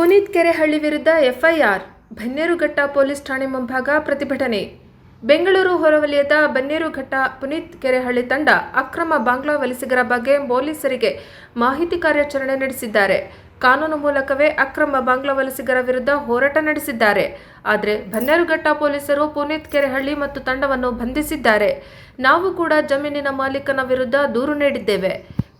ಪುನೀತ್ ಕೆರೆಹಳ್ಳಿ ವಿರುದ್ಧ FIR. Bannerghatta police ಠಾಣೆ ಮುಂಭಾಗ ಪ್ರತಿಭಟನೆ. ಬೆಂಗಳೂರು ಹೊರವಲಯದ ಬನ್ನೇರುಘಟ್ಟ ಪುನೀತ್ ಕೆರೆಹಳ್ಳಿ ತಂಡ ಅಕ್ರಮ ಬಾಂಗ್ಲಾ ವಲಸಿಗರ ಬಗ್ಗೆ ಪೊಲೀಸರಿಗೆ ಮಾಹಿತಿ ಕಾರ್ಯಾಚರಣೆ ನಡೆಸಿದ್ದಾರೆ. ಕಾನೂನು ಮೂಲಕವೇ ಅಕ್ರಮ ಬಾಂಗ್ಲಾ ವಲಸಿಗರ ವಿರುದ್ಧ ಹೋರಾಟ ನಡೆಸಿದ್ದಾರೆ. ಆದರೆ ಬನ್ನೇರುಘಟ್ಟ ಪೊಲೀಸರು ಪುನೀತ್ ಕೆರೆಹಳ್ಳಿ ಮತ್ತು ತಂಡವನ್ನು ಬಂಧಿಸಿದ್ದಾರೆ. ನಾವು ಕೂಡ ಜಮೀನಿನ ಮಾಲೀಕನ ವಿರುದ್ಧ ದೂರು ನೀಡಿದ್ದೇವೆ.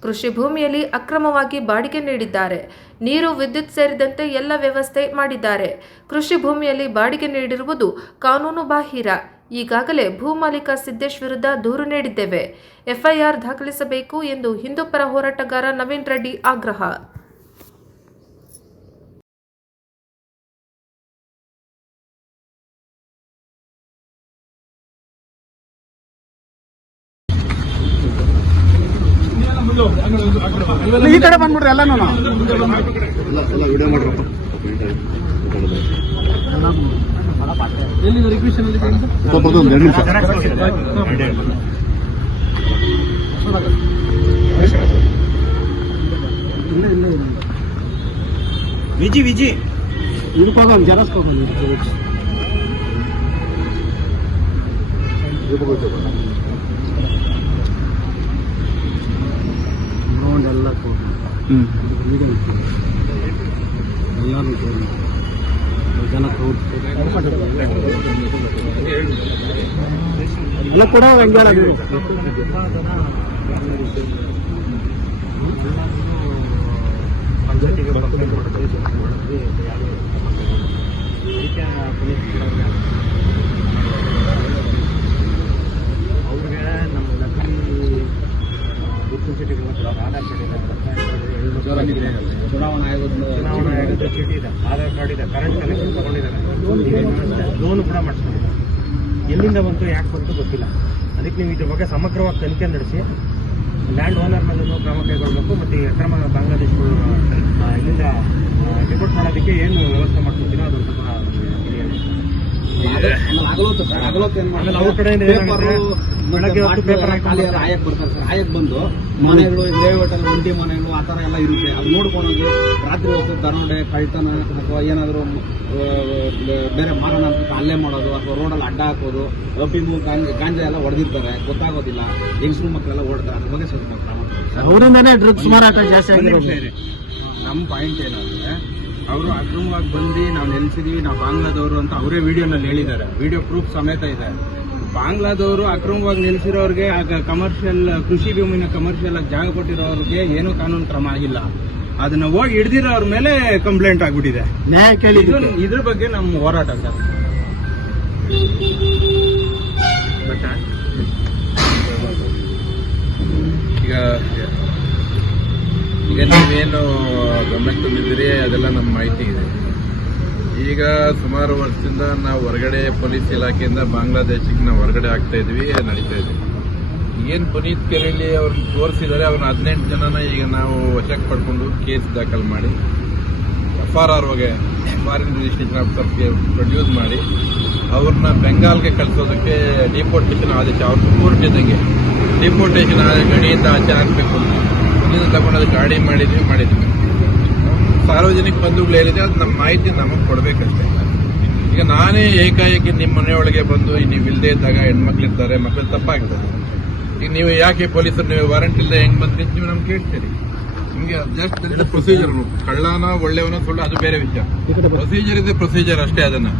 ಕೃಷಿ ಭೂಮಿಯಲ್ಲಿ ಅಕ್ರಮವಾಗಿ ಬಾಡಿಗೆ ನೀಡಿದ್ದಾರೆ. ನೀರು, ವಿದ್ಯುತ್ ಸೇರಿದಂತೆ ಎಲ್ಲ ವ್ಯವಸ್ಥೆ ಮಾಡಿದ್ದಾರೆ. ಕೃಷಿ ಭೂಮಿಯಲ್ಲಿ ಬಾಡಿಗೆ ನೀಡಿರುವುದು ಕಾನೂನು ಬಾಹಿರ. ಈಗಾಗಲೇ ಭೂ ಮಾಲೀಕ ಸಿದ್ದೇಶ್ ವಿರುದ್ಧ ದೂರು ನೀಡಿದ್ದೇವೆ. ಎಫ್ಐಆರ್ ದಾಖಲಿಸಬೇಕು ಎಂದು ಹಿಂದೂಪರ ಹೋರಾಟಗಾರ ನವೀನ್ ರೆಡ್ಡಿ ಆಗ್ರಹ. ಈ ಕಡೆ ಬಂದ್ಬಿಡ್ರಿ ಎಲ್ಲಾನು ವಿಡಿಯೋ ಮಾಡ್ರಪ್ಪ. ಎಲ್ಲಿ ರಿಕ್ವೆಷನ್ ಒಂದು 2 ನಿಮಿಷ. ವಿಜಿ ವಿಜಿ ಇದಕ್ಕೆ ಹೋಗೋಣ, ಜೆರಾಕ್ಸ್ ಹೋಗೋಣ. ಎಲ್ಲ ಎಲ್ಲ ಕೂಡ ಪಂಚಾಯತಿಗೆ ಕಂಪ್ಲೇಂಟ್ ಮಾಡಿದ್ವಿ. ಅವ್ರಿಗೆ ನಮ್ಮ ನಕಲಿ ಗುರುತಿನ ಚೀಟಿಗಳನ್ನ ಕೊಡೋರು, ಆಧಾರ್ ಕಾರ್ಡ್ ಇದೆ, ಚುನಾವಣಾ ಆಯೋಗದ ಚೀಟಿ ಇದೆ, ಆಧಾರ್ ಕಾರ್ಡ್ ಇದೆ, ಕರೆಂಟ್ ಕನೆಕ್ಷನ್ ತಗೊಂಡಿದ್ದಾರೆ, ಲೋನ್ ಕೂಡ ಮಾಡಿಸ್ಕೊಂಡಿದ್ದಾರೆ. ಎಲ್ಲಿಂದ ಬಂತು, ಯಾಕೆ ಬಂತು ಗೊತ್ತಿಲ್ಲ. ಅದಕ್ಕೆ ನೀವು ಇದ್ರ ಬಗ್ಗೆ ಸಮಗ್ರವಾಗಿ ತನಿಖೆ ನಡೆಸಿ ಲ್ಯಾಂಡ್ ಓನರ್ ಮೇಲೂ ಕ್ರಮ ಕೈಗೊಳ್ಳಬೇಕು. ಮತ್ತು ಈ ಅಕ್ರಮ ಬಾಂಗ್ಲಾದೇಶಗಳು ಇಲ್ಲಿಂದ ಡಿಪೋರ್ಟ್ ಮಾಡೋದಕ್ಕೆ ಏನು ವ್ಯವಸ್ಥೆ ಮಾಡ್ಕೊತೀನೋ ಅದೊಂದು ಸ್ವಲ್ಪ ಆಮೇಲೆ ಅವ್ರ ಕಡೆಯಿಂದ ಬೆಳಗ್ಗೆ ಹೊತ್ತು ಪೇಪರ್ ಆಯಕ್ ಬರ್ತಾರೆ ಸರ್. ಆಯಕ್ ಬಂದು ಮನೆಗಳು, ಲೇಔಟಲ್ಲಿ ಒಂಟಿ ಮನೆಗಳು ಆ ಥರ ಎಲ್ಲ ಇರುತ್ತೆ. ಅದು ನೋಡ್ಕೊಂಡೋಗಿ ರಾತ್ರಿ ಹೊತ್ತು ದರೋಡೆ, ಕಳ್ತನ ಅಥವಾ ಏನಾದರೂ ಬೇರೆ ಮಾರೋಣ ಅಂತ ಅಲ್ಲೇ ಮಾಡೋದು, ಅಥವಾ ರೋಡಲ್ಲಿ ಅಡ್ಡ ಹಾಕೋದು, ಅಫೀಮು, ಗಾಂಜಾ ಎಲ್ಲ ಹೊಡೆದಿರ್ತಾರೆ, ಗೊತ್ತಾಗೋದಿಲ್ಲ. ಹೆಂಗಸರು ಮಕ್ಕಳೆಲ್ಲ ಓಡ್ತಾರೆ. ಅದ್ರ ಬಗ್ಗೆ ಸ್ವಲ್ಪ ಕ್ರಮ. ಅವರಿಂದನೇ ಡ್ರಗ್ಸ್ ಮಾರಾಟ ಜಾಸ್ತಿ ಆಗಿದೆ. ನಮ್ಮ ಪಾಯಿಂಟ್ ಏನಂದ್ರೆ, ಅವರು ಅಕ್ರಮವಾಗಿ ಬಂದು ನಾವು ನೆಲೆಸಿದೀವಿ, ನಾವು ಬಾಂಗ್ಲಾದವರು ಅಂತ ಅವರೇ ವಿಡಿಯೋನಲ್ಲಿ ಹೇಳಿದ್ದಾರೆ. ವಿಡಿಯೋ ಪ್ರೂಫ್ ಸಮೇತ ಇದೆ. ಬಾಂಗ್ಲಾದವರು ಅಕ್ರಮವಾಗಿ ನೆಲೆಸಿರೋರಿಗೆ, ಕಮರ್ಷಿಯಲ್ ಕೃಷಿ ಭೂಮಿನ ಕಮರ್ಷಿಯಲ್ ಆಗಿ ಜಾಗ ಕೊಟ್ಟಿರೋರಿಗೆ ಏನೂ ಕಾನೂನು ಕ್ರಮ ಆಗಿಲ್ಲ. ಅದನ್ನ ಹೋಗಿ ಹಿಡಿದಿರೋರ ಮೇಲೆ ಕಂಪ್ಲೇಂಟ್ ಆಗ್ಬಿಟ್ಟಿದೆ. ನ್ಯಾಯ ಕೇಳಿ ಇದ್ರ ಬಗ್ಗೆ ನಮ್ಮ ಹೋರಾಟ ಸರ್. ಈಗ ನೀವೇನು ಗಮನಕ್ಕೆ ತಂದಿದ್ದೀರಿ ಅದೆಲ್ಲ ನಮ್ಮ ಮಾಹಿತಿ ಇದೆ. ಈಗ ಸುಮಾರು ವರ್ಷದಿಂದ ನಾವು ಹೊರಗಡೆ ಪೊಲೀಸ್ ಇಲಾಖೆಯಿಂದ ಬಾಂಗ್ಲಾದೇಶಕ್ಕೆ ನಾವು ಹೊರಗಡೆ ಆಗ್ತಾ ಇದ್ವಿ, ನಡೀತಾ ಇದ್ವಿ. ಏನು ಪುನೀತ್ ಕೆರೆಹಳ್ಳಿ ಅವ್ರನ್ನ ತೋರಿಸಿದ್ದಾರೆ, ಅವ್ರನ್ನ 18 ಜನನ ಈಗ ನಾವು ವಶಕ್ಕೆ ಪಡ್ಕೊಂಡು ಕೇಸ್ ದಾಖಲು ಮಾಡಿ FRR ಫಾರಿನ್ ರಿಜಿಸ್ಟ್ರೇಷನ್ ಆಫೀಸರ್ಗೆ ಪ್ರೊಡ್ಯೂಸ್ ಮಾಡಿ ಅವ್ರನ್ನ ಬೆಂಗಾಲ್ಗೆ ಕಳಿಸೋದಕ್ಕೆ ಡಿಪೋರ್ಟೇಷನ್ ಆದೇಶ, ಅವ್ರ ಮೂರು ಜೊತೆಗೆ ಡಿಪೋರ್ಟೇಷನ್ ಗಡಿಯಿಂದ ಆಚೆ ಹಾಕಬೇಕು ಅಂತ ಇಲ್ಲಿಂದ ತಗೊಂಡು ಗಾಡಿ ಮಾಡಿದ್ವಿ. ಸಾರ್ವಜನಿಕ ಬಂಧುಗಳು ಏನಿದೆ ಅದು ನಮ್ಮ ಮಾಹಿತಿ ನಮಗೆ ಕೊಡಬೇಕಷ್ಟೇ. ಈಗ ನಾನೇ ಏಕಾಏಕಿ ನಿಮ್ಮ ಮನೆಯೊಳಗೆ ಬಂದು ನೀವು ಇಲ್ಲದೆ ಇದ್ದಾಗ ಹೆಣ್ಮಕ್ಳಿರ್ತಾರೆ, ಮಕ್ಕಳು ತಪ್ಪಾಗ್ತದೆ. ಈಗ ನೀವು ಯಾಕೆ ಪೊಲೀಸರು ನೀವು ವಾರಂಟ್ ಇಲ್ಲದೆ ಹೆಂಗ್ ಬಂದ್ರಿ ನೀವು ನಮ್ಗೆ ಕೇಳ್ತೀರಿ. ನಿಮಗೆ ಜಸ್ಟ್ ಪ್ರೊಸೀಜರ್, ಕಳ್ಳನ ಒಳ್ಳೆಯವನ ಸುಳ್ಳು ಅದು ಬೇರೆ ವಿಷಯ. ಪ್ರೊಸೀಜರ್ ಇದೆ, ಪ್ರೊಸೀಜರ್ ಅಷ್ಟೇ. ಅದನ್ನ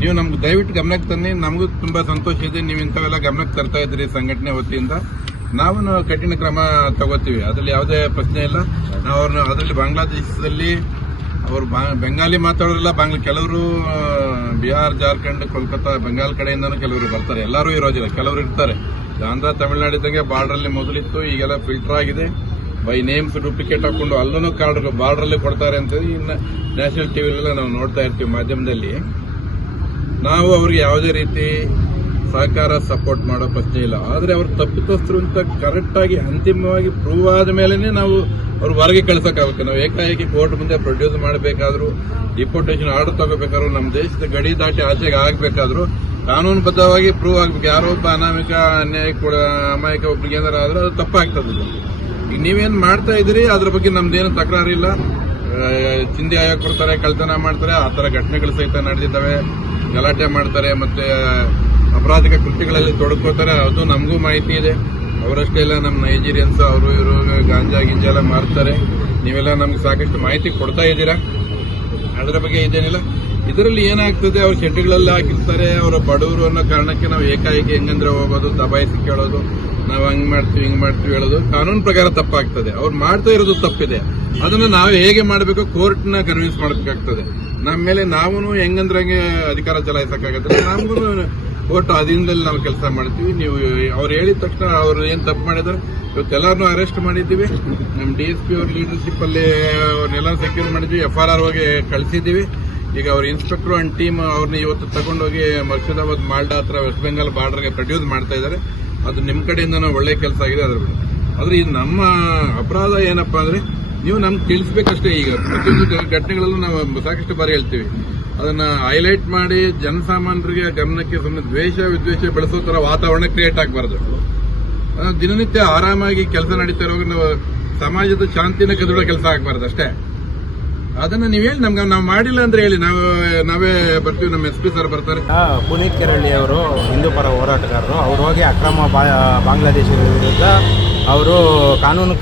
ನೀವು ನಮ್ಗೆ ದಯವಿಟ್ಟು ಗಮನಕ್ಕೆ ತನ್ನಿ. ನಮಗೂ ತುಂಬಾ ಸಂತೋಷ ಇದೆ ನೀವು ಇಂಥವೆಲ್ಲ ಗಮನಕ್ಕೆ ತರ್ತಾ ಇದ್ರಿ ಸಂಘಟನೆ ವತಿಯಿಂದ. ನಾವು ಕಠಿಣ ಕ್ರಮ ತಗೋತೀವಿ, ಅದರಲ್ಲಿ ಯಾವುದೇ ಪ್ರಶ್ನೆ ಇಲ್ಲ. ನಾವು ಅವ್ರನ್ನ ಅದರಲ್ಲಿ ಬಾಂಗ್ಲಾದೇಶದಲ್ಲಿ ಅವರು ಬೆಂಗಾಲಿ ಮಾತಾಡೋರಿಲ್ಲ, ಕೆಲವರು ಬಿಹಾರ್, ಜಾರ್ಖಂಡ್, ಕೋಲ್ಕತ್ತಾ, ಬೆಂಗಾಲ್ ಕಡೆಯಿಂದನೂ ಕೆಲವರು ಬರ್ತಾರೆ. ಎಲ್ಲರೂ ಇರೋದಿಲ್ಲ, ಕೆಲವರು ಇರ್ತಾರೆ. ಆಂಧ್ರ, ತಮಿಳುನಾಡಿದ್ದಂಗೆ ಬಾರ್ಡ್ರಲ್ಲಿ ಮೊದಲಿತ್ತು, ಈಗೆಲ್ಲ ಫಿಲ್ಟರ್ ಆಗಿದೆ. ಬೈ ನೇಮ್ಸ್ ಡೂಪ್ಲಿಕೇಟ್ ಹಾಕೊಂಡು ಅಲ್ಲೂ ಕಾರ್ಡ್ ಬಾರ್ಡ್ರಲ್ಲಿ ಕೊಡ್ತಾರೆ ಅಂತ ಇನ್ನು ನ್ಯಾಷನಲ್ ಟಿವಿಲೆಲ್ಲ ನಾವು ನೋಡ್ತಾ ಇರ್ತೀವಿ, ಮಾಧ್ಯಮದಲ್ಲಿ. ನಾವು ಅವ್ರಿಗೆ ಯಾವುದೇ ರೀತಿ ಸಹಕಾರ ಸಪೋರ್ಟ್ ಮಾಡೋ ಪ್ರಶ್ನೆ ಇಲ್ಲ. ಆದರೆ ಅವ್ರು ತಪ್ಪಿತಸ್ಥರು ಅಂತ ಕರೆಕ್ಟ್ ಆಗಿ ಅಂತಿಮವಾಗಿ ಪ್ರೂವ್ ಆದ ಮೇಲೆನೆ ನಾವು ಅವ್ರು ಹೊರಗೆ ಕಳ್ಸೋಕ್ಕಾಗುತ್ತೆ. ನಾವು ಏಕಾಏಕಿ ಕೋರ್ಟ್ ಮುಂದೆ ಪ್ರೊಡ್ಯೂಸ್ ಮಾಡಬೇಕಾದ್ರೂ, ಡಿಪೋರ್ಟೇಷನ್ ಆರ್ಡರ್ ತಗೋಬೇಕಾದ್ರೂ, ನಮ್ಮ ದೇಶದ ಗಡಿ ದಾಟಿ ಆಚೆಗೆ ಆಗಬೇಕಾದ್ರೂ ಕಾನೂನುಬದ್ಧವಾಗಿ ಪ್ರೂವ್ ಆಗ್ಬೇಕು. ಯಾರೋ ಒಬ್ಬ ಅನಾಮಿಕ ಅಮಾಯಕ ಒಬ್ಬರಿಗೆ ಏನಾರ ಆದ್ರೆ ಅದು ತಪ್ಪಾಗ್ತದೆ. ಈಗ ನೀವೇನು ಮಾಡ್ತಾ ಇದ್ದೀರಿ ಅದ್ರ ಬಗ್ಗೆ ನಮ್ದೇನು ತಕರಾರಿಲ್ಲ. ಚಿಂದಿ ಆಯೋಗ ಬರ್ತಾರೆ, ಕಳ್ತನ ಮಾಡ್ತಾರೆ, ಆ ಥರ ಘಟನೆಗಳು ಸಹಿತ ನಡೆದಿದ್ದಾವೆ. ಗಲಾಟೆ ಮಾಡ್ತಾರೆ, ಮತ್ತೆ ಅಪರಾಧಿಕ ಕೃತ್ಯಗಳಲ್ಲಿ ತೊಡಕೋತಾರೆ. ಅದು ನಮಗೂ ಮಾಹಿತಿ ಇದೆ. ಅವರಷ್ಟೇ ಇಲ್ಲ, ನಮ್ಮ ನೈಜೀರಿಯನ್ಸ್ ಅವರು ಇವರು ಗಾಂಜಾ ಗಿಂಜಾ ಎಲ್ಲ ಮಾರ್ತಾರೆ. ನೀವೆಲ್ಲ ನಮ್ಗೆ ಸಾಕಷ್ಟು ಮಾಹಿತಿ ಕೊಡ್ತಾ ಇದ್ದೀರಾ. ಅದರ ಬಗ್ಗೆ ಇದೇನಿಲ್ಲ. ಇದರಲ್ಲಿ ಏನಾಗ್ತದೆ, ಅವ್ರ ಶೆಡ್ಗಳಲ್ಲಿ ಹಾಕಿರ್ತಾರೆ, ಅವರ ಬಡವರು ಅನ್ನೋ ಕಾರಣಕ್ಕೆ ನಾವು ಏಕಾಏಕಿ ಹೆಂಗಂದ್ರೆ ಹೋಗೋದು, ದಬಾಯಿಸಿ ಕೇಳೋದು, ನಾವು ಹಂಗ್ ಮಾಡ್ತೀವಿ ಹಿಂಗ್ ಮಾಡ್ತೀವಿ ಹೇಳೋದು ಕಾನೂನು ಪ್ರಕಾರ ತಪ್ಪಾಗ್ತದೆ. ಅವ್ರು ಮಾಡ್ತಾ ಇರೋದು ತಪ್ಪಿದೆ. ಅದನ್ನ ನಾವು ಹೇಗೆ ಮಾಡಬೇಕು, ಕೋರ್ಟ್ನ ಕನ್ವಿನ್ಸ್ ಮಾಡಬೇಕಾಗ್ತದೆ. ನಮ್ಮ ಮೇಲೆ ನಾವು ಹೆಂಗಂದ್ರಂಗೆ ಅಧಿಕಾರ ಚಲಾಯಿಸಕ್ಕಾಗತ್ತೆ. ನಮಗೂ ಕೋರ್ಟ್ ಅಧೀನದಲ್ಲಿ ನಾವು ಕೆಲಸ ಮಾಡ್ತೀವಿ. ನೀವು ಅವ್ರು ಹೇಳಿದ ತಕ್ಷಣ ಅವ್ರು ಏನ್ ತಪ್ಪು ಮಾಡಿದ್ರೆ ಇವತ್ತೆಲ್ಲರನ್ನೂ ಅರೆಸ್ಟ್ ಮಾಡಿದ್ದೀವಿ. ನಮ್ಮ DSP ಅವ್ರ ಲೀಡರ್ಶಿಪ್ ಅಲ್ಲಿ ಅವ್ರನ್ನೆಲ್ಲ ಸೆಕ್ಯೂರ್ ಮಾಡಿದ್ವಿ, FRR ಹೋಗಿ ಕಳಿಸಿದ್ದೀವಿ. ಈಗ ಅವ್ರ ಇನ್ಸ್ಪೆಕ್ಟರ್ ಅಂಡ್ ಟೀಮ್ ಅವ್ರನ್ನ ಇವತ್ತು ತಗೊಂಡೋಗಿ ಮುರ್ಷಿದಾಬಾದ್ ಮಾಲ್ಡಾ ಹತ್ರ ವೆಸ್ಟ್ ಬೆಂಗಾಲ್ ಬಾರ್ಡರ್ಗೆ ಪ್ರೊಡ್ಯೂಸ್ ಮಾಡ್ತಾ ಇದ್ದಾರೆ. ಅದು ನಿಮ್ಮ ಕಡೆಯಿಂದ ಒಳ್ಳೆ ಕೆಲಸ ಆಗಿದೆ. ಆದ್ರೆ ಇದು ನಮ್ಮ ಅಪರಾಧ ಏನಪ್ಪಾ ಅಂದ್ರೆ, ನೀವು ನಮ್ಗೆ ತಿಳಿಸ್ಬೇಕಷ್ಟೇ. ಈಗ ಪ್ರತಿಯೊಂದು ಘಟನೆಗಳಲ್ಲೂ ನಾವು ಸಾಕಷ್ಟು ಬಾರಿ ಹೇಳ್ತೀವಿ, ಅದನ್ನ ಹೈಲೈಟ್ ಮಾಡಿ ಜನಸಾಮಾನ್ಯರಿಗೆ ಗಮನಕ್ಕೆ ಸುಮ್ಮನೆ ದ್ವೇಷ ವಿದ್ವೇಷ ಬೆಳೆಸೋ ತರ ವಾತಾವರಣ ಕ್ರಿಯೇಟ್ ಆಗಬಾರ್ದು. ದಿನನಿತ್ಯ ಆರಾಮಾಗಿ ಕೆಲಸ ನಡೀತಾ ಇರುವಾಗ ನಾವು ಸಮಾಜದ ಶಾಂತಿನ ಕದಡೋ ಕೆಲಸ ಆಗಬಾರ್ದು ಅಷ್ಟೇ. ಅದನ್ನ ನೀವ್ ಹೇಳಿ, ನಮ್ಗೆ ನಾವು ಮಾಡಿಲ್ಲ ಅಂದ್ರೆ ಹೇಳಿ, ನಾವೇ ಬರ್ತೀವಿ. ನಮ್ಮ SP ಸರ್ ಬರ್ತಾರೆ. ಪುನೀತ್ ಕೆರಳ್ಳಿ ಅವರು ಹಿಂದೂ ಪರ ಹೋರಾಟಗಾರರು. ಅವ್ರು ಹೋಗಿ ಅಕ್ರಮ ಬಾಂಗ್ಲಾದೇಶಿಗಳ ವಿರುದ್ಧ ಅವರು ಕಾನೂನು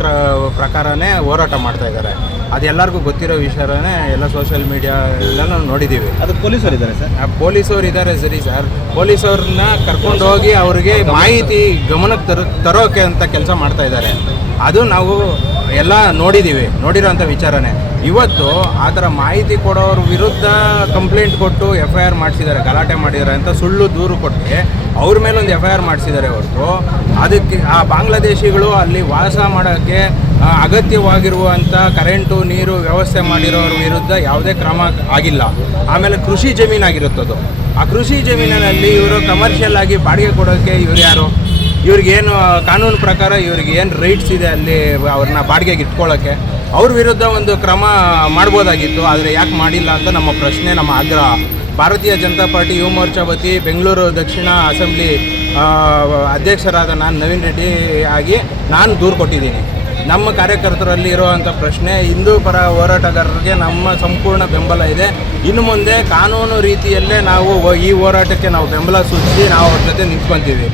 ಪ್ರಕಾರನೇ ಹೋರಾಟ ಮಾಡ್ತಾ ಇದ್ದಾರೆ. ಅದೆಲ್ಲರಿಗೂ ಗೊತ್ತಿರೋ ವಿಷಯನೇ, ಎಲ್ಲ ಸೋಷಿಯಲ್ ಮೀಡಿಯಾ ಎಲ್ಲ ನಾವು ನೋಡಿದ್ದೀವಿ. ಅದು ಪೊಲೀಸರು ಇದ್ದಾರೆ ಸರ್. ಪೊಲೀಸರು ಇದ್ದಾರೆ, ಸರಿ ಸರ್. ಪೊಲೀಸವ್ರನ್ನ ಕರ್ಕೊಂಡು ಹೋಗಿ ಅವ್ರಿಗೆ ಮಾಹಿತಿ ಗಮನಕ್ಕೆ ತರೋಕೆ ಅಂತ ಕೆಲಸ ಮಾಡ್ತಾ ಇದ್ದಾರೆ. ಅದು ನಾವು ಎಲ್ಲ ನೋಡಿರೋಂಥ ವಿಚಾರನೆ. ಇವತ್ತು ಆ ಥರ ಮಾಹಿತಿ ಕೊಡೋರ ವಿರುದ್ಧ ಕಂಪ್ಲೇಂಟ್ ಕೊಟ್ಟು FIR ಮಾಡಿಸಿದ್ದಾರೆ, ಗಲಾಟೆ ಮಾಡಿದ್ದಾರೆ ಅಂತ ಸುಳ್ಳು ದೂರು ಕೊಟ್ಟು ಅವ್ರ ಮೇಲೊಂದು FIR ಮಾಡಿಸಿದ್ದಾರೆ ಹೊರತು ಅದಕ್ಕೆ ಆ ಬಾಂಗ್ಲಾದೇಶಿಗಳು ಅಲ್ಲಿ ವಾಸ ಮಾಡೋಕ್ಕೆ ಅಗತ್ಯವಾಗಿರುವಂಥ ಕರೆಂಟು ನೀರು ವ್ಯವಸ್ಥೆ ಮಾಡಿರೋರ ವಿರುದ್ಧ ಯಾವುದೇ ಕ್ರಮ ಆಗಿಲ್ಲ. ಆಮೇಲೆ ಕೃಷಿ ಜಮೀನಾಗಿರುತ್ತದು. ಆ ಕೃಷಿ ಜಮೀನಿನಲ್ಲಿ ಇವರು ಕಮರ್ಷಿಯಲ್ ಆಗಿ ಬಾಡಿಗೆ ಕೊಡೋಕ್ಕೆ ಇವ್ರು ಯಾರು? ಇವ್ರಿಗೇನು ಕಾನೂನು ಪ್ರಕಾರ ಇವ್ರಿಗೆ ಏನು ರೈಟ್ಸ್ ಇದೆ ಅಲ್ಲಿ ಅವ್ರನ್ನ ಬಾಡಿಗೆಗೆ ಇಟ್ಕೊಳ್ಳೋಕ್ಕೆ? ಅವ್ರ ವಿರುದ್ಧ ಒಂದು ಕ್ರಮ ಮಾಡ್ಬೋದಾಗಿತ್ತು, ಆದರೆ ಯಾಕೆ ಮಾಡಿಲ್ಲ ಅಂತ ನಮ್ಮ ಪ್ರಶ್ನೆ, ನಮ್ಮ ಆಗ್ರಹ. ಭಾರತೀಯ ಜನತಾ ಪಾರ್ಟಿ ಯುವ ಮೋರ್ಚಾ ವತಿ ಬೆಂಗಳೂರು ದಕ್ಷಿಣ ಅಸೆಂಬ್ಲಿ ಅಧ್ಯಕ್ಷರಾದ ನಾನು ನವೀನ್ ರೆಡ್ಡಿ ಆಗಿ ನಾನು ದೂರು ಕೊಟ್ಟಿದ್ದೀನಿ. ನಮ್ಮ ಕಾರ್ಯಕರ್ತರಲ್ಲಿ ಇರುವಂಥ ಪ್ರಶ್ನೆ, ಹಿಂದೂ ಪರ ಹೋರಾಟಗಾರರಿಗೆ ನಮ್ಮ ಸಂಪೂರ್ಣ ಬೆಂಬಲ ಇದೆ. ಇನ್ನು ಮುಂದೆ ಕಾನೂನು ರೀತಿಯಲ್ಲೇ ನಾವು ಈ ಹೋರಾಟಕ್ಕೆ ನಾವು ಬೆಂಬಲ ಸೂಚಿಸಿ ನಾವು ಅವ್ರ ಜೊತೆ ನಿಂತ್ಕೊತೀವಿ.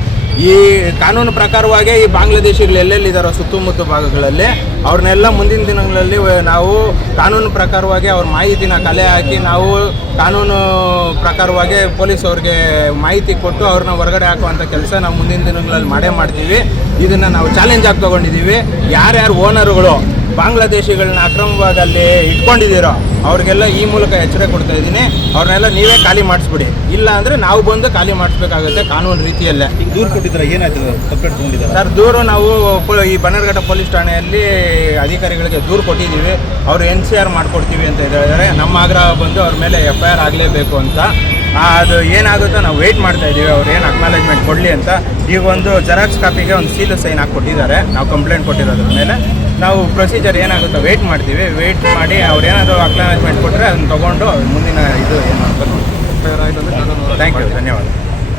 ಈ ಕಾನೂನು ಪ್ರಕಾರವಾಗೇ ಈ ಬಾಂಗ್ಲಾದೇಶಿಗಳು ಎಲ್ಲೆಲ್ಲಿದ್ದಾರೋ ಸುತ್ತಮುತ್ತ ಭಾಗಗಳಲ್ಲಿ ಅವ್ರನ್ನೆಲ್ಲ ಮುಂದಿನ ದಿನಗಳಲ್ಲಿ ನಾವು ಕಾನೂನು ಪ್ರಕಾರವಾಗಿ ಅವ್ರ ಮಾಹಿತಿನ ಕಲೆ ಹಾಕಿ ನಾವು ಕಾನೂನು ಪ್ರಕಾರವಾಗಿ ಪೊಲೀಸ್ ಅವ್ರಿಗೆ ಮಾಹಿತಿ ಕೊಟ್ಟು ಅವ್ರನ್ನ ಹೊರಗಡೆ ಹಾಕುವಂಥ ಕೆಲಸ ನಾವು ಮುಂದಿನ ದಿನಗಳಲ್ಲಿ ಮಾಡೇ ಮಾಡ್ತೀವಿ. ಇದನ್ನು ನಾವು ಚಾಲೆಂಜ್ ಆಗಿ ತೊಗೊಂಡಿದ್ದೀವಿ. ಯಾರ್ಯಾರು ಓನರುಗಳು ಬಾಂಗ್ಲಾದೇಶಿಗಳನ್ನ ಅಕ್ರಮವಾಗಿ ಅಲ್ಲಿ ಇಟ್ಕೊಂಡಿದ್ದೀರೋ ಅವ್ರಿಗೆಲ್ಲ ಈ ಮೂಲಕ ಎಚ್ಚರಿಕೆ ಕೊಡ್ತಾ ಇದ್ದೀನಿ. ಅವ್ರನ್ನೆಲ್ಲ ನೀವೇ ಖಾಲಿ ಮಾಡಿಸ್ಬಿಡಿ, ಇಲ್ಲ ಅಂದರೆ ನಾವು ಬಂದು ಖಾಲಿ ಮಾಡಿಸ್ಬೇಕಾಗುತ್ತೆ ಕಾನೂನು ರೀತಿಯಲ್ಲೇ. ಈಗ ದೂರು ಕೊಟ್ಟಿದ್ರೆ ಏನಾಯ್ತು? ಕಂಪ್ಲೇಂಟ್ ತೊಗೊಂಡಿದ್ದಾರೆ ಸರ್. ದೂರು ನಾವು ಈ ಬನ್ನೇರುಘಟ್ಟ ಪೊಲೀಸ್ ಠಾಣೆಯಲ್ಲಿ ಅಧಿಕಾರಿಗಳಿಗೆ ದೂರು ಕೊಟ್ಟಿದ್ದೀವಿ. ಅವರು NCR ಮಾಡಿಕೊಡ್ತೀವಿ ಅಂತ ಹೇಳಿದ್ದಾರೆ. ನಮ್ಮ ಆಗ್ರಹ ಬಂದು ಅವ್ರ ಮೇಲೆ FIR ಆಗಲೇಬೇಕು ಅಂತ. ಅದು ಏನಾಗುತ್ತೋ ನಾವು ವೆಯ್ಟ್ ಮಾಡ್ತಾ ಇದ್ದೀವಿ, ಅವ್ರು ಏನು ಅಕ್ನಾಲೇಜ್ಮೆಂಟ್ ಕೊಡಲಿ ಅಂತ. ಈಗ ಒಂದು ಜೆರಾಕ್ಸ್ ಕಾಪಿಗೆ ಒಂದು ಸೀಲು ಸೈನ್ ಹಾಕಿ ಕೊಟ್ಟಿದ್ದಾರೆ. ನಾವು ಕಂಪ್ಲೇಂಟ್ ಕೊಟ್ಟಿರೋದ್ರ ಮೇಲೆ ನಾವು ಪ್ರೊಸೀಜರ್ ಏನಾಗುತ್ತೋ ವೆಯ್ಟ್ ಮಾಡ್ತೀವಿ. ವೆಯ್ಟ್ ಮಾಡಿ ಅವ್ರು ಏನಾದರೂ ಅಕ್ನಾಲೇಜ್ಮೆಂಟ್ ಕೊಟ್ಟರೆ ಅದನ್ನು ತೊಗೊಂಡು ಮುಂದಿನ ಇದು ಏನು ಅಂತ ನೋಡ್ತೀವಿ. ಥ್ಯಾಂಕ್ ಯು, ಧನ್ಯವಾದ.